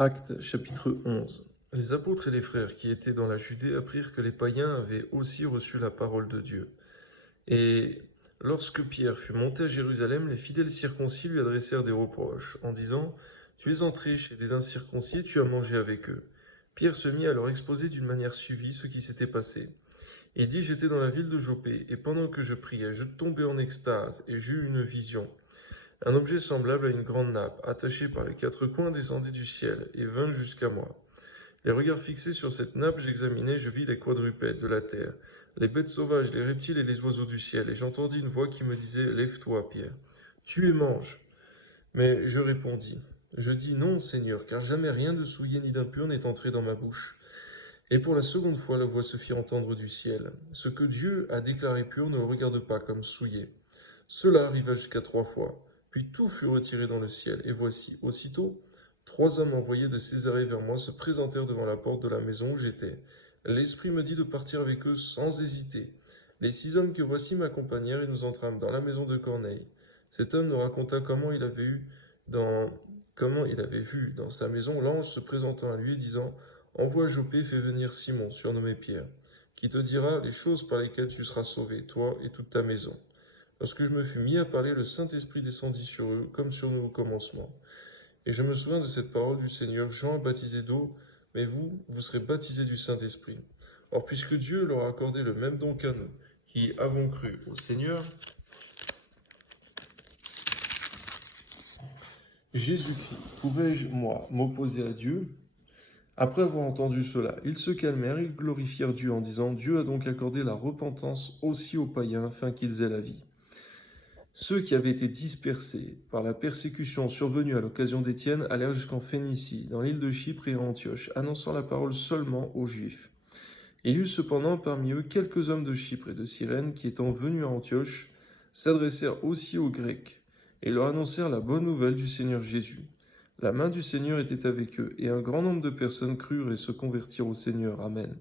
Actes chapitre 11. Les apôtres et les frères qui étaient dans la Judée apprirent que les païens avaient aussi reçu la parole de Dieu. Et lorsque Pierre fut monté à Jérusalem, les fidèles circoncis lui adressèrent des reproches, en disant « Tu es entré chez des incirconcis et tu as mangé avec eux. » Pierre se mit à leur exposer d'une manière suivie ce qui s'était passé. Il dit « J'étais dans la ville de Jopé, et pendant que je priais, je tombais en extase, et j'eus une vision. Un objet semblable à une grande nappe, attaché par les quatre coins, descendit du ciel, et vint jusqu'à moi. Les regards fixés sur cette nappe, j'examinai, je vis les quadrupèdes de la terre, les bêtes sauvages, les reptiles et les oiseaux du ciel, et j'entendis une voix qui me disait « Lève-toi, Pierre, tue et mange. » Mais je répondis « Je dis non, Seigneur, car jamais rien de souillé ni d'impur n'est entré dans ma bouche. » Et pour la seconde fois, la voix se fit entendre du ciel. « Ce que Dieu a déclaré pur, ne le regarde pas comme souillé. » Cela arriva jusqu'à 3 fois. Puis tout fut retiré dans le ciel, et voici, aussitôt, 3 hommes envoyés de Césarée vers moi se présentèrent devant la porte de la maison où j'étais. L'Esprit me dit de partir avec eux sans hésiter. Les 6 hommes que voici m'accompagnèrent et nous entrâmes dans la maison de Corneille. Cet homme nous raconta comment il avait vu dans sa maison l'ange se présentant à lui et disant « Envoie à Jopé, fais venir Simon, surnommé Pierre, qui te dira les choses par lesquelles tu seras sauvé, toi et toute ta maison. » Lorsque je me fus mis à parler, le Saint-Esprit descendit sur eux, comme sur nous au commencement. Et je me souviens de cette parole du Seigneur, Jean a baptisé d'eau, mais vous, vous serez baptisés du Saint-Esprit. Or, puisque Dieu leur a accordé le même don qu'à nous, qui avons cru au Seigneur, Jésus-Christ, pouvais-je, moi, m'opposer à Dieu? Après avoir entendu cela, ils se calmèrent et glorifièrent Dieu en disant, Dieu a donc accordé la repentance aussi aux païens, afin qu'ils aient la vie. Ceux qui avaient été dispersés par la persécution survenue à l'occasion d'Étienne allèrent jusqu'en Phénicie, dans l'île de Chypre et à Antioche, annonçant la parole seulement aux Juifs. Il y eut cependant parmi eux quelques hommes de Chypre et de Cyrène qui, étant venus à Antioche, s'adressèrent aussi aux Grecs et leur annoncèrent la bonne nouvelle du Seigneur Jésus. La main du Seigneur était avec eux, et un grand nombre de personnes crurent et se convertirent au Seigneur. Amen.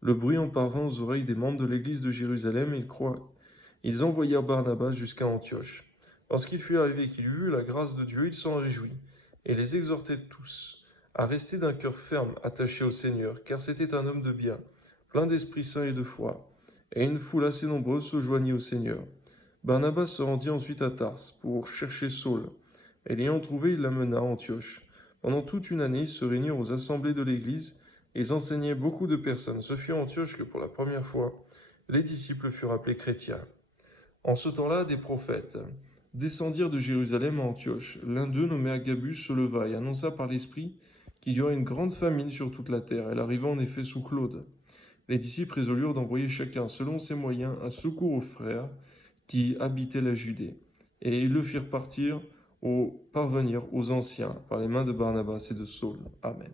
Le bruit en parvint aux oreilles des membres de l'église de Jérusalem, et ils envoyèrent Barnabas jusqu'à Antioche. Lorsqu'il fut arrivé qu'il eut vu la grâce de Dieu, il s'en réjouit, et les exhortait tous à rester d'un cœur ferme, attaché au Seigneur, car c'était un homme de bien, plein d'Esprit Saint et de foi. Et une foule assez nombreuse se joignit au Seigneur. Barnabas se rendit ensuite à Tarse pour chercher Saul, et l'ayant trouvé, il l'amena à Antioche. Pendant toute une année, ils se réunirent aux assemblées de l'Église, et ils enseignaient beaucoup de personnes. Ce fut à Antioche que pour la première fois, les disciples furent appelés chrétiens. En ce temps-là, des prophètes descendirent de Jérusalem à Antioche. L'un d'eux, nommé Agabus, se leva et annonça par l'Esprit qu'il y aurait une grande famine sur toute la terre. Elle arriva en effet sous Claude. Les disciples résolurent d'envoyer chacun, selon ses moyens, un secours aux frères qui habitaient la Judée. Et ils le firent parvenir aux anciens par les mains de Barnabas et de Saul. Amen.